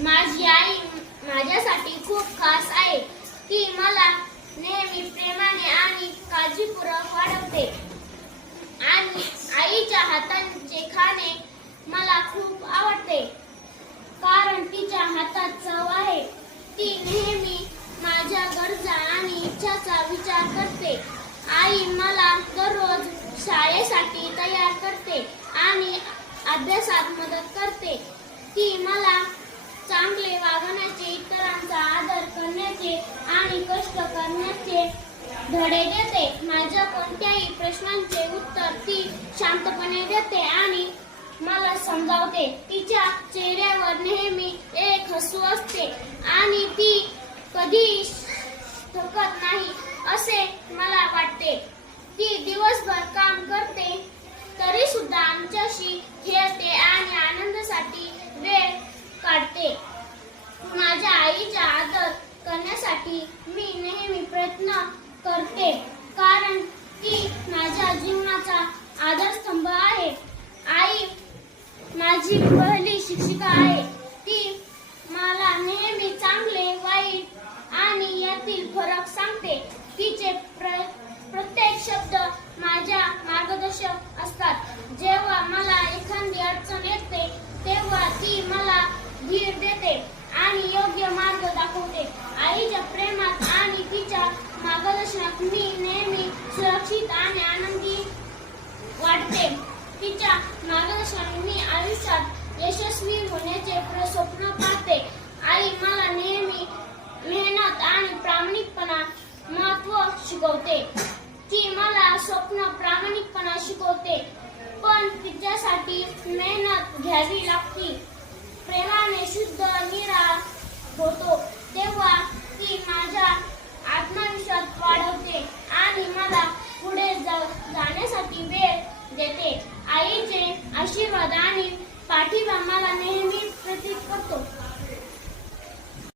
माझी आई माझ्यासाठी खूप खास आहे. ती मला नेहमी प्रेमाने आणि काळजीपूर्वक वाढवते आणि आईच्या हातांचे खाणे मला खूप आवडते कारण तिच्या हातात चव आहे. ती नेहमी माझ्या गरजा आणि इच्छांचा विचार करते. आई मला दररोज शाळेसाठी तयार करते आणि अभ्यासात मदत करते. ती मला चांगले वागण्याचे, इतरांचा आदर करण्याचे आणि कष्ट करण्याचे धडे देते. माझ्या कोणत्याही प्रश्नांचे उत्तर ती शांतपणे देते आणि मला समजावते. तिच्या चेहऱ्यावर नेहमी एक हसू असते आणि ती कधीही थकत नाही असे मला वाटते. ती दिवसभर काम करते तरी सुद्धा आमच्याशी खेळते आणि आनंदासाठी वेळ काढते. माझ्या आईचा आदर करण्यासाठी मी नेहमी प्रयत्न करते कारण ती माझ्या जीवनाचा आधारस्तंभ आहे. आई माझी पहिली शिक्षिका आहे. ती मला नेहमी चांगले, वाईट आणि यातील फरक सांगते. तिचे प्रत्येक शब्द माझ्या मार्गदर्शक असतात. जेव्हा मला एखादी अडचण येते तेव्हा ती मला धीर देते आणि योग्य मार्ग दाखवते. आईच्या प्रेमात आणि तिच्या मार्गदर्शनात मी नेहमी सुरक्षित आणि आनंदी वाटते. तिच्या मार्गदर्शनाने मी आयुष्यात यशस्वी होण्याचे स्वप्न पाहते. आई मला नेहमी मेहनत आणि प्रामाणिकपणा महत्त्व शिकवते. ती मला प्रामाणिकपणा शिकवते पण तिच्यासाठी मेहनत घ्यावी लागते. प्रेमाने शुद्ध निराळ होतो तेव्हा ती माझा आत्मविश्वास वाढवते आणि मला पुढे जाण्यासाठी वेळ देते. आईचे आशीर्वाद आणि पाठिंबा मला नेहमी प्रतीक करतो.